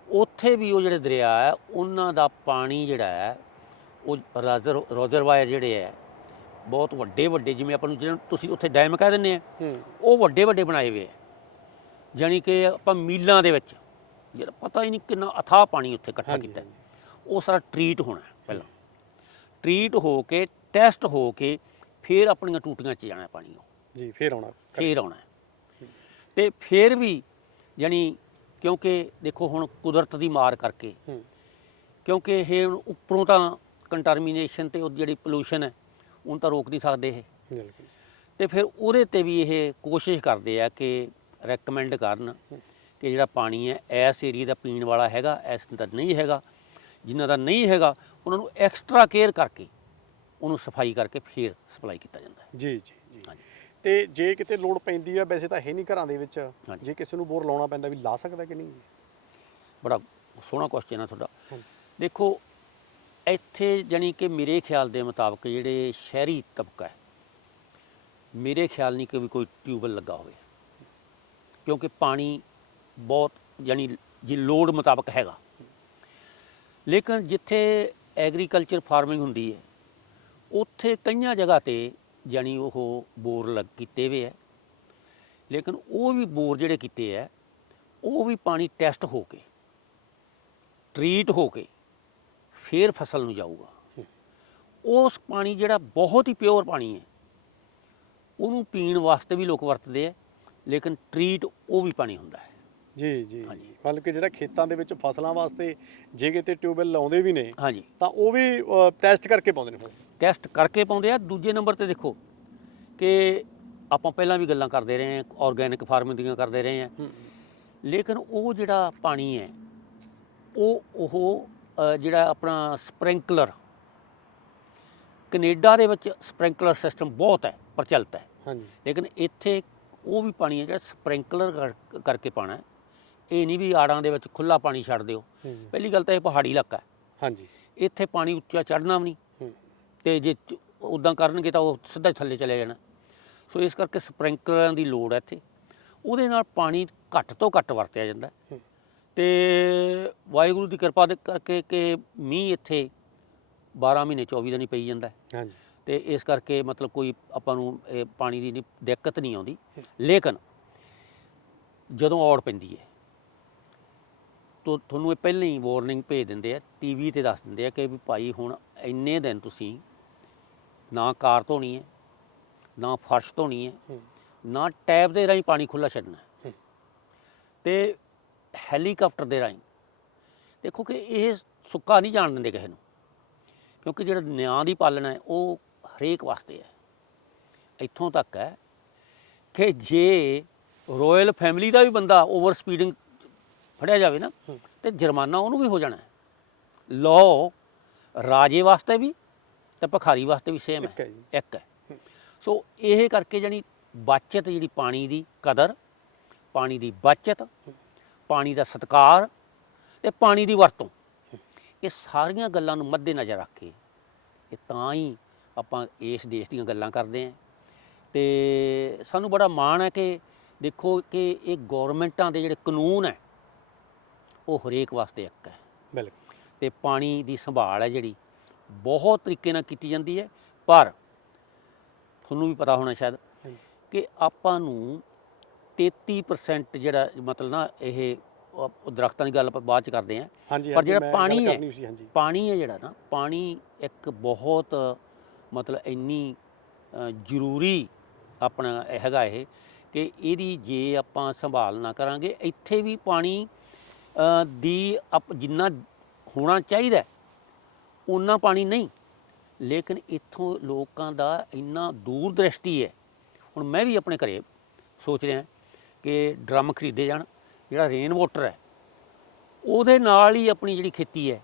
ਉੱਥੇ ਵੀ ਉਹ ਜਿਹੜੇ ਦਰਿਆ ਹੈ ਉਹਨਾਂ ਦਾ ਪਾਣੀ ਜਿਹੜਾ ਹੈ ਉਹ ਰਾਜ਼ਰ ਰੋਜ਼ਰਵਾਇਰ ਜਿਹੜੇ ਹੈ ਬਹੁਤ ਵੱਡੇ ਵੱਡੇ ਜਿਵੇਂ ਆਪਾਂ ਨੂੰ ਜਿਹਨੂੰ ਤੁਸੀਂ ਉੱਥੇ ਡੈਮ ਕਹਿ ਦਿੰਦੇ ਆ ਉਹ ਵੱਡੇ ਵੱਡੇ ਬਣਾਏ ਹੋਏ ਆ ਜਾਣੀ ਕਿ ਆਪਾਂ ਮੀਲਾਂ ਦੇ ਵਿੱਚ ਜਿਹੜਾ ਪਤਾ ਹੀ ਨਹੀਂ ਕਿੰਨਾ ਅਥਾਹ ਪਾਣੀ ਉੱਥੇ ਇਕੱਠਾ ਕੀਤਾ। ਉਹ ਸਾਰਾ ਟਰੀਟ ਹੋਣਾ ਟਰੀਟ ਹੋ ਕੇ ਟੈਸਟ ਹੋ ਕੇ ਫਿਰ ਆਪਣੀਆਂ ਟੂਟੀਆਂ 'ਚ ਜਾਣਾ ਪਾਣੀ ਉਹ ਜੀ ਫਿਰ ਆਉਣਾ ਫੇਰ ਆਉਣਾ। ਤੇ ਫੇਰ ਵੀ ਜਾਣੀ ਕਿਉਂਕਿ ਦੇਖੋ ਹੁਣ ਕੁਦਰਤ ਦੀ ਮਾਰ ਕਰਕੇ ਕਿਉਂਕਿ ਇਹ ਉੱਪਰੋਂ ਤਾਂ ਕੰਟਰਮੀਨੇਸ਼ਨ ਤੇ ਉਹ ਜਿਹੜੀ ਪੋਲੂਸ਼ਨ ਹੈ ਉਹਨੂੰ ਤਾਂ ਰੋਕ ਨਹੀਂ ਸਕਦੇ ਇਹ। ਬਿਲਕੁਲ। ਤੇ ਫਿਰ ਉਹਦੇ ਤੇ ਵੀ ਇਹ ਕੋਸ਼ਿਸ਼ ਕਰਦੇ ਆ ਕਿ ਰეკਮੈਂਡ ਕਰਨ ਕਿ ਜਿਹੜਾ ਪਾਣੀ ਹੈ ਇਸ ਏਰੀਆ ਦਾ ਪੀਣ ਵਾਲਾ ਹੈਗਾ ਇਸ ਦਾ ਨਹੀਂ ਹੈਗਾ। ਜਿਨ੍ਹਾਂ ਦਾ ਨਹੀਂ ਹੈਗਾ ਉਹਨਾਂ ਨੂੰ ਐਕਸਟਰਾ ਕੇਅਰ ਕਰਕੇ ਉਹਨੂੰ ਸਫ਼ਾਈ ਕਰਕੇ ਫਿਰ ਸਪਲਾਈ ਕੀਤਾ ਜਾਂਦਾ ਹੈ। ਜੀ ਜੀ ਜੀ। ਹਾਂਜੀ। ਤੇ ਜੇ ਕਿਤੇ ਲੋੜ ਪੈਂਦੀ ਆ ਵੈਸੇ ਤਾਂ ਹੈ ਨਹੀਂ ਘਰਾਂ ਦੇ ਵਿੱਚ। ਹਾਂਜੀ। ਜੇ ਕਿਸੇ ਨੂੰ ਬੋਰ ਲਾਉਣਾ ਪੈਂਦਾ ਵੀ ਲਾ ਸਕਦਾ ਕਿ ਨਹੀਂ? ਬੜਾ ਸੋਹਣਾ ਕੁਐਸਚਨ ਹੈ ਤੁਹਾਡਾ। ਹਾਂਜੀ। ਦੇਖੋ ਇੱਥੇ ਜਾਣੀ ਕਿ ਮੇਰੇ ਖਿਆਲ ਦੇ ਮੁਤਾਬਕ ਜਿਹੜੇ ਸ਼ਹਿਰੀ ਤਬਕਾ ਹੈ ਮੇਰੇ ਖਿਆਲ ਨਹੀਂ ਕਿ ਵੀ ਕੋਈ ਟਿਊਬਲ ਲੱਗਾ ਹੋਵੇ। ਕਿਉਂਕਿ ਪਾਣੀ ਬਹੁਤ ਜਾਣੀ ਜੀ ਲੋੜ ਮੁਤਾਬਕ ਹੈਗਾ। ਲੇਕਿਨ ਜਿੱਥੇ ਐਗਰੀਕਲਚਰ ਫਾਰਮਿੰਗ ਹੁੰਦੀ ਹੈ। ਉੱਥੇ ਕਈਆਂ ਜਗ੍ਹਾ ਤੇ ਜਾਣੀ ਉਹ ਬੋਰ ਲੱਗ ਕੀਤੇ ਹੋਏ ਹੈ ਲੇਕਿਨ ਉਹ ਵੀ ਬੋਰ ਜਿਹੜੇ ਕੀਤੇ ਹੈ ਉਹ ਵੀ ਪਾਣੀ ਟੈਸਟ ਹੋ ਕੇ, ਟਰੀਟ ਹੋ ਕੇ ਫਿਰ ਫਸਲ ਨੂੰ ਜਾਊਗਾ। ਉਸ ਪਾਣੀ ਜਿਹੜਾ ਬਹੁਤ ਹੀ ਪਿਓਰ ਪਾਣੀ ਹੈ, ਉਹਨੂੰ ਪੀਣ ਵਾਸਤੇ ਵੀ ਲੋਕ ਵਰਤਦੇ ਆ, ਲੇਕਿਨ ਟਰੀਟ ਉਹ ਵੀ ਪਾਣੀ ਹੁੰਦਾ ਹੈ। ਜੀ ਜੀ। ਹਾਂਜੀ। ਮਤਲਬ ਕਿ ਜਿਹੜਾ ਖੇਤਾਂ ਦੇ ਵਿੱਚ ਫਸਲਾਂ ਵਾਸਤੇ ਜੇ ਕਿਤੇ ਟਿਊਬਵੈਲ ਲਾਉਂਦੇ ਵੀ ਨੇ ਹਾਂਜੀ। ਤਾਂ ਉਹ ਵੀ ਟੈਸਟ ਕਰਕੇ ਪਾਉਂਦੇ ਨੇ ਫਿਰ? ਟੈਸਟ ਕਰਕੇ ਪਾਉਂਦੇ ਆ। ਦੂਜੇ ਨੰਬਰ ਤੇ ਦੇਖੋ ਕਿ ਆਪਾਂ ਪਹਿਲਾਂ ਵੀ ਗੱਲਾਂ ਕਰਦੇ ਰਹੇ ਹਾਂ ਆਰਗੈਨਿਕ ਫਾਰਮਿੰਗ ਦੀਆਂ ਕਰਦੇ ਰਹੇ ਹਾਂ। ਹੂੰ। ਲੇਕਿਨ ਉਹ ਜਿਹੜਾ ਪਾਣੀ ਹੈ ਉਹ ਉਹ ਅ, ਜਿਹੜਾ ਆਪਣਾ ਸਪ੍ਰਿੰਕਲਰ ਕੈਨੇਡਾ ਦੇ ਵਿੱਚ ਸਪ੍ਰਿੰਕਲਰ ਸਿਸਟਮ ਬਹੁਤ ਹੈ ਪ੍ਰਚਲਿਤ ਹੈ। ਹਾਂਜੀ। ਲੇਕਿਨ ਇੱਥੇ ਉਹ ਵੀ ਪਾਣੀ ਹੈ ਜਿਹੜਾ ਸਪ੍ਰਿੰਕਲਰ ਕਰਕੇ ਪਾਣਾ ਹੈ। ਇਹ ਨਹੀਂ ਵੀ ਆੜਾਂ ਦੇ ਵਿੱਚ ਖੁੱਲਾ ਪਾਣੀ ਛੱਡ ਦਿਓ। ਪਹਿਲੀ ਗੱਲ ਤਾਂ ਇਹ ਪਹਾੜੀ ਇਲਾਕਾ ਹੈ। ਹਾਂਜੀ। ਇੱਥੇ ਪਾਣੀ ਉੱਚਾ ਚੜਨਾ ਵੀ ਨਹੀਂ। ਤੇ ਜੇ ਉਦਾਂ ਕਰਨਗੇ ਤਾਂ ਉਹ ਸਿੱਧਾ ਥੱਲੇ ਚਲੇ ਜਾਣਾ। ਸੋ ਇਸ ਕਰਕੇ ਸਪ੍ਰਿੰਕਲਰਾਂ ਦੀ ਲੋੜ ਹੈ ਇੱਥੇ। ਉਹਦੇ ਨਾਲ ਪਾਣੀ ਘੱਟ ਤੋਂ ਘੱਟ ਵਰਤਿਆ ਜਾਂਦਾ। ਤੇ ਵਾਹਿਗੁਰੂ ਦੀ ਕਿਰਪਾ ਦੇ ਕਰਕੇ ਕਿ ਮੀਂਹ ਇੱਥੇ 12 ਮਹੀਨੇ 24 ਦਿਨ ਹੀ ਪਈ ਜਾਂਦਾ। ਹਾਂਜੀ। ਤੇ ਇਸ ਕਰਕੇ ਮਤਲਬ ਕੋਈ ਆਪਾਂ ਨੂੰ ਇਹ ਪਾਣੀ ਦੀ ਦਿੱਕਤ ਨਹੀਂ ਆਉਂਦੀ। ਲੇਕਿਨ ਜਦੋਂ ਔੜ ਪੈਂਦੀ ਹੈ ਤੋ ਤੁਹਾਨੂੰ ਇਹ ਪਹਿਲਾਂ ਹੀ ਵਾਰਨਿੰਗ ਭੇਜ ਦਿੰਦੇ ਆ ਟੀਵੀ ਤੇ ਦੱਸ ਦਿੰਦੇ ਆ ਕਿ ਵੀ ਭਾਈ ਹੁਣ ਇੰਨੇ ਦਿਨ ਤੁਸੀਂ ਨਾ ਕਾਰ ਧੋਣੀ ਹੈ ਨਾ ਫਰਸ਼ ਧੋਣੀ ਹੈ। ਨਾ ਟੈਪ ਦੇ ਰਾਹੀਂ ਪਾਣੀ ਖੁੱਲਾ ਛੱਡਣਾ। ਤੇ ਹੈਲੀਕਾਪਟਰ ਦੇ ਰਾਹੀਂ ਦੇਖੋ ਕਿ ਇਹ ਸੁੱਕਾ ਨਹੀਂ ਜਾਣ ਦਿੰਦੇ ਕਿਸੇ ਨੂੰ ਕਿਉਂਕਿ ਜਿਹੜਾ ਨਿਆਂ ਦੀ ਪਾਲਣਾ ਹੈ ਉਹ ਹਰੇਕ ਵਾਸਤੇ ਹੈ ਇੱਥੋਂ ਤੱਕ ਹੈ ਕਿ ਜੇ ਰਾਇਲ ਫੈਮਿਲੀ ਦਾ ਵੀ ਬੰਦਾ ਓਵਰ ਸਪੀਡਿੰਗ ਫੜਿਆ ਜਾਵੇ ਨਾ। ਤੇ ਜੁਰਮਾਨਾ ਉਹਨੂੰ ਵੀ ਹੋ ਜਾਣਾ ਲਾਅ ਰਾਜੇ ਵਾਸਤੇ ਵੀ ਤੇ ਭਖਾਰੀ ਵਾਸਤੇ ਵੀ ਸੇਮ ਹੈ। ਇੱਕ ਹੈ ਸੋ ਇਹ ਕਰਕੇ ਜਾਨੀ ਬਚਤ ਜਿਹੜੀ ਪਾਣੀ ਦੀ ਕਦਰ ਪਾਣੀ ਦੀ ਬਚਤ ਪਾਣੀ ਦਾ ਸਤਿਕਾਰ ਤੇ ਪਾਣੀ ਦੀ ਵਰਤੋਂ ਇਹ ਸਾਰੀਆਂ ਗੱਲਾਂ ਨੂੰ ਮੱਦੇ ਨਜ਼ਰ ਰੱਖ ਕੇ ਇਹ ਤਾਂ ਹੀ ਆਪਾਂ ਇਸ ਦੇਸ਼ ਦੀਆਂ ਗੱਲਾਂ ਕਰਦੇ ਹਾਂ। ਤੇ ਸਾਨੂੰ ਬੜਾ ਮਾਣ ਹੈ ਕਿ ਦੇਖੋ ਕਿ ਇਹ ਗਵਰਨਮੈਂਟਾਂ ਦੇ ਜਿਹੜੇ ਕਾਨੂੰਨ ਹੈ ਉਹ ਹਰੇਕ ਵਾਸਤੇ ਇੱਕ ਹੈ। ਬਿਲਕੁਲ। ਤੇ ਪਾਣੀ ਦੀ ਸੰਭਾਲ ਹੈ ਜਿਹੜੀ ਬਹੁਤ ਤਰੀਕੇ ਨਾਲ ਕੀਤੀ ਜਾਂਦੀ ਹੈ। ਪਰ ਤੁਹਾਨੂੰ ਵੀ ਪਤਾ ਹੋਣਾ ਸ਼ਾਇਦ। ਕਿ ਆਪਾਂ ਨੂੰ 33% ਜਿਹੜਾ ਮਤਲਬ ਨਾ ਇਹ ਉਹ ਦਰਖਤਾਂ ਦੀ ਗੱਲ ਆਪਾਂ ਬਾਅਦ ਚ ਕਰਦੇ ਹਾਂਜੀ ਪਰ ਜਿਹੜਾ ਪਾਣੀ ਹੈ, ਪਾਣੀ ਹੈ ਜਿਹੜਾ ਨਾ ਪਾਣੀ ਇੱਕ ਬਹੁਤ ਮਤਲਬ ਇੰਨੀ ਜ਼ਰੂਰੀ ਆਪਣਾ ਹੈਗਾ ਇਹ ਕਿ ਇਹਦੀ ਜੇ ਆਪਾਂ ਸੰਭਾਲ ਨਾ ਕਰਾਂਗੇ ਇੱਥੇ ਵੀ ਪਾਣੀ ਦੀ ਅਪ- ਜਿੰਨਾ ਹੋਣਾ ਚਾਹੀਦਾ ਹੈ, ਉਨਾ ਪਾਣੀ ਨਹੀਂ। ਲੇਕਿਨ ਇੱਥੋਂ ਲੋਕਾਂ ਦਾ ਇੰਨਾ ਦੂਰ ਦ੍ਰਿਸ਼ਟੀ ਹੈ। ਹੁਣ ਮੈਂ ਵੀ ਆਪਣੇ ਘਰੇ ਸੋਚ ਰਿਹਾ ਕਿ ਡਰਮ ਖਰੀਦੇ ਜਾਣ ਜਿਹੜਾ ਰੇਨ ਵਾਟਰ ਹੈ ਉਹਦੇ ਨਾਲ ਹੀ ਆਪਣੀ ਜਿਹੜੀ ਖੇਤੀ ਹੈ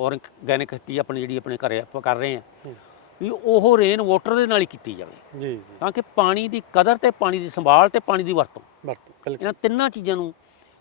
ਆਰਗੈਨਿਕ ਖੇਤੀ ਆਪਣੀ ਜਿਹੜੀ ਆਪਣੇ ਘਰੇ ਆਪਾਂ ਕਰ ਰਹੇ ਹਾਂ ਹੂੰ। ਵੀ ਉਹ ਰੇਨ ਵਾਟਰ ਦੇ ਨਾਲ ਹੀ ਕੀਤੀ ਜਾਵੇ। ਜੀ ਜੀ। ਤਾਂ ਕਿ ਪਾਣੀ ਦੀ ਕਦਰ ਤੇ ਪਾਣੀ ਦੀ ਸੰਭਾਲ ਤੇ ਪਾਣੀ ਦੀ ਵਰਤੋਂ ਵਰਤੋਂ ਬਿਲਕੁਲ। ਇਹਨਾਂ ਤਿੰਨਾਂ ਚੀਜ਼ਾਂ ਨੂੰ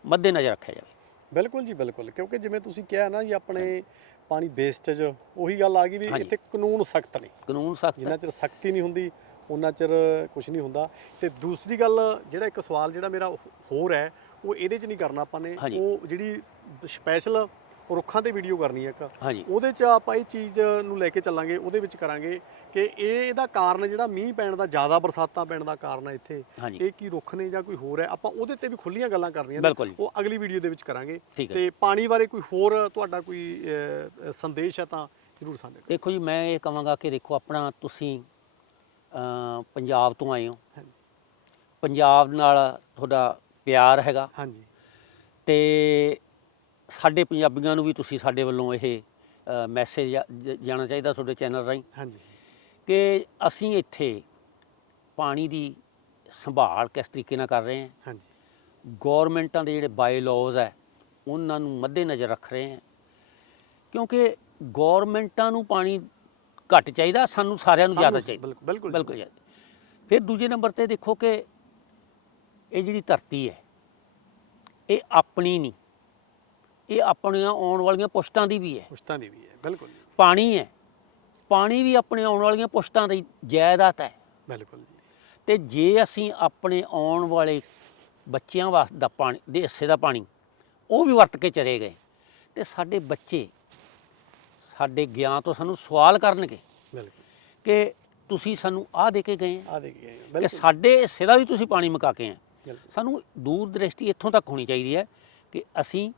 ਮੱਦੇ ਨਜ਼ਰ ਰੱਖਿਆ ਜਾਵੇ। ਬਿਲਕੁਲ ਜੀ ਬਿਲਕੁਲ। ਕਿਉਂਕਿ ਜਿਵੇਂ ਤੁਸੀਂ ਕਿਹਾ ਨਾ ਜੀ ਆਪਣੇ ਪਾਣੀ ਵੇਸਟੇਜ ਉਹੀ ਗੱਲ ਆ ਗਈ ਵੀ ਹਾਂਜੀ। ਇੱਥੇ ਕਾਨੂੰਨ ਸਖਤ ਨੇ। ਕਾਨੂੰਨ ਸਖਤ। ਜਿੰਨਾ ਚਿਰ ਸਖਤੀ ਨਹੀਂ ਹੁੰਦੀ ਉਹਨਾਂ ਚਿਰ ਕੁਝ ਨਹੀਂ ਹੁੰਦਾ। ਤੇ ਦੂਸਰੀ ਗੱਲ ਜਿਹੜਾ ਇੱਕ ਸਵਾਲ ਜਿਹੜਾ ਮੇਰਾ ਹੋਰ ਹੈ ਉਹ ਇਹਦੇ 'ਚ ਨਹੀਂ ਕਰਨਾ ਆਪਾਂ ਨੇ। ਹਾਂਜੀ। ਉਹ ਜਿਹੜੀ ਸਪੈਸ਼ਲ ਰੁੱਖਾਂ ਤੇ ਵੀਡੀਓ ਕਰਨੀ ਹੈ ਇੱਕ। ਹਾਂਜੀ। ਉਹਦੇ 'ਚ ਆਪਾਂ ਇਹ ਚੀਜ਼ ਨੂੰ ਲੈ ਕੇ ਚੱਲਾਂਗੇ ਉਹਦੇ ਵਿੱਚ ਕਰਾਂਗੇ ਕਿ ਇਹ ਇਹਦਾ ਕਾਰਨ ਜਿਹੜਾ ਮੀਂਹ ਪੈਣ ਦਾ ਜ਼ਿਆਦਾ ਬਰਸਾਤਾਂ ਪੈਣ ਦਾ ਕਾਰਨ ਹੈ ਇੱਥੇ। ਇਹ ਕੀ ਰੁੱਖ ਨੇ ਜਾਂ ਕੋਈ ਹੋਰ ਹੈ ਆਪਾਂ ਉਹਦੇ ਤੇ ਵੀ ਖੁੱਲੀਆਂ ਗੱਲਾਂ ਕਰਨੀਆਂ ਨੇ। ਉਹ ਅਗਲੀ ਵੀਡੀਓ ਦੇ ਵਿੱਚ ਕਰਾਂਗੇ। ਤੇ ਪਾਣੀ ਬਾਰੇ ਕੋਈ ਹੋਰ ਤੁਹਾਡਾ ਕੋਈ ਸੰਦੇਸ਼ ਹੈ ਤਾਂ ਜ਼ਰੂਰ ਸਾਂਝਾ ਕਰੋ। ਦੇਖੋ ਜੀ ਮੈਂ ਇਹ ਕਹਾਂਗਾ ਕਿ ਦੇਖੋ ਆਪਣਾ ਤੁਸੀਂ ਪੰਜਾਬ ਤੋਂ ਆਏ ਹੋ। ਹਾਂਜੀ। ਪੰਜਾਬ ਨਾਲ ਤੁਹਾਡਾ ਪਿਆਰ ਹੈਗਾ। ਹਾਂਜੀ। ਤੇ ਸਾਡੇ ਪੰਜਾਬੀਆਂ ਨੂੰ ਵੀ ਤੁਸੀਂ ਸਾਡੇ ਵੱਲੋਂ ਇਹ ਮੈਸੇਜ ਜਾਣਾ ਚਾਹੀਦਾ ਤੁਹਾਡੇ ਚੈਨਲ ਰਾਹੀਂ। ਹਾਂਜੀ। ਕਿ ਅਸੀਂ ਇੱਥੇ ਪਾਣੀ ਦੀ ਸੰਭਾਲ ਕਿਸ ਤਰੀਕੇ ਨਾਲ ਕਰ ਰਹੇ ਹਾਂ। ਹਾਂਜੀ। ਗਵਰਨਮੈਂਟਾਂ ਦੇ ਜਿਹੜੇ ਬਾਈ ਲਾਜ਼ ਹੈ ਉਹਨਾਂ ਨੂੰ ਮੱਦੇ ਨਜ਼ਰ ਰੱਖ ਰਹੇ ਹਾਂ। ਕਿਉਂਕਿ ਗਵਰਨਮੈਂਟਾਂ ਨੂੰ ਪਾਣੀ ਘੱਟ ਚਾਹੀਦਾ ਸਾਨੂੰ ਸਾਰਿਆਂ ਨੂੰ ਜ਼ਿਆਦਾ ਚਾਹੀਦਾ। ਬਿਲਕੁਲ ਬਿਲਕੁਲ ਫਿਰ ਦੂਜੇ ਨੰਬਰ ਤੇ ਦੇਖੋ ਕਿ ਇਹ ਜਿਹੜੀ ਧਰਤੀ ਹੈ ਇਹ ਆਪਣੀ ਨਹੀਂ। ਇਹ ਆਪਣੀਆਂ ਆਉਣ ਵਾਲੀਆਂ ਪੁਸ਼ਤਾਂ ਦੀ ਵੀ ਹੈ। ਪੁਸ਼ਤਾਂ ਦੀ ਵੀ ਹੈ ਬਿਲਕੁਲ ਜੀ, ਪਾਣੀ ਹੈ। ਪਾਣੀ ਵੀ ਆਪਣੇ ਆਉਣ ਵਾਲੀਆਂ ਪੁਸ਼ਤਾਂ ਦੀ ਜਾਇਦਾਦ ਹੈ। ਬਿਲਕੁਲ ਜੀ। ਤੇ ਜੇ ਅਸੀਂ ਆਪਣੇ ਆਉਣ ਵਾਲੇ ਬੱਚਿਆਂ ਵਾਸਤੇ ਦਾ ਪਾਣੀ ਦੇ ਹਿੱਸੇ ਦਾ ਪਾਣੀ ਉਹ ਵੀ ਵਰਤ ਕੇ ਚਲੇ ਗਏ ਤੇ ਸਾਡੇ ਬੱਚੇ ਸਾਡੇ ਗਿਆਨ ਤੋਂ ਸਾਨੂੰ ਸਵਾਲ ਕਰਨਗੇ ਬਿਲਕੁਲ। ਕਿ ਤੁਸੀਂ ਸਾਨੂੰ ਆਹ ਦੇ ਕੇ ਗਏ ਆ ਆ ਦੇਖੀਏ ਕਿ ਬਿਲਕੁਲ। ਸਾਡੇ ਹਿੱਸੇ ਦਾ ਵੀ ਤੁਸੀਂ ਪਾਣੀ ਮੁਕਾ ਕੇ ਆ ਬਿਲਕੁਲ। ਸਾਨੂੰ ਦੂਰ ਦ੍ਰਿਸ਼ਟੀ ਇੱਥੋਂ ਤੱਕ ਹੋਣੀ ਚਾਹੀਦੀ ਹੈ ਕਿ ਅਸੀਂ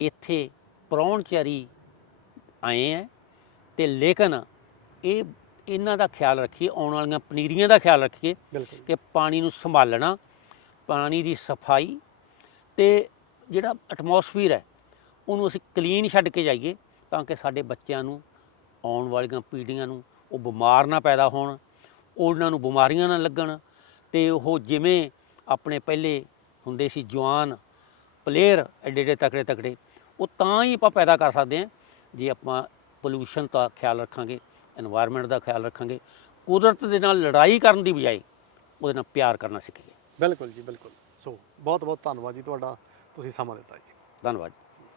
ਇੱਥੇ ਪ੍ਰਾਹੁਣਚਾਰੀ ਆਏ ਆ ਤੇ ਲੇਕਿਨ ਇਹ ਇਹਨਾਂ ਦਾ ਖਿਆਲ ਰੱਖੀਏ ਆਉਣ ਵਾਲੀਆਂ ਪਨੀਰੀਆਂ ਦਾ ਖਿਆਲ ਰੱਖੀਏ ਕਿ ਪਾਣੀ ਨੂੰ ਸੰਭਾਲਣਾ ਪਾਣੀ ਦੀ ਸਫ਼ਾਈ ਤੇ ਜਿਹੜਾ ਐਟਮੋਸਫੀਅਰ ਹੈ ਉਹਨੂੰ ਅਸੀਂ ਕਲੀਨ ਛੱਡ ਕੇ ਜਾਈਏ ਤਾਂ ਕਿ ਸਾਡੇ ਬੱਚਿਆਂ ਨੂੰ ਆਉਣ ਵਾਲੀਆਂ ਪੀੜ੍ਹੀਆਂ ਨੂੰ ਉਹ ਬਿਮਾਰ ਨਾ ਪੈਦਾ ਹੋਣ ਉਹਨਾਂ ਨੂੰ ਬਿਮਾਰੀਆਂ ਨਾ ਲੱਗਣ ਤੇ ਉਹ ਜਿਵੇਂ ਆਪਣੇ ਪਹਿਲੇ ਹੁੰਦੇ ਸੀ ਜਵਾਨ ਪਲੇਅਰ ਐਡੇ ਐਡੇ ਤਕੜੇ ਤਕੜੇ ਉਹ ਤਾਂ ਹੀ ਆਪਾਂ ਪੈਦਾ ਕਰ ਸਕਦੇ ਹਾਂ ਜੇ ਆਪਾਂ ਪੋਲੂਸ਼ਨ ਦਾ ਖਿਆਲ ਰੱਖਾਂਗੇ এনवायरमेंट ਦਾ ਖਿਆਲ ਰੱਖਾਂਗੇ ਕੁਦਰਤ ਦੇ ਨਾਲ ਲੜਾਈ ਕਰਨ ਦੀ ਬਜਾਏ ਉਹਦੇ ਨਾਲ ਪਿਆਰ ਕਰਨਾ ਸਿੱਖੀਏ। ਬਿਲਕੁਲ ਜੀ ਬਿਲਕੁਲ। ਸੋ ਬਹੁਤ ਬਹੁਤ ਧੰਨਵਾਦ ਜੀ ਤੁਹਾਡਾ ਤੁਸੀਂ ਸਮਾਂ ਦਿੱਤਾ ਜੀ। ਧੰਨਵਾਦ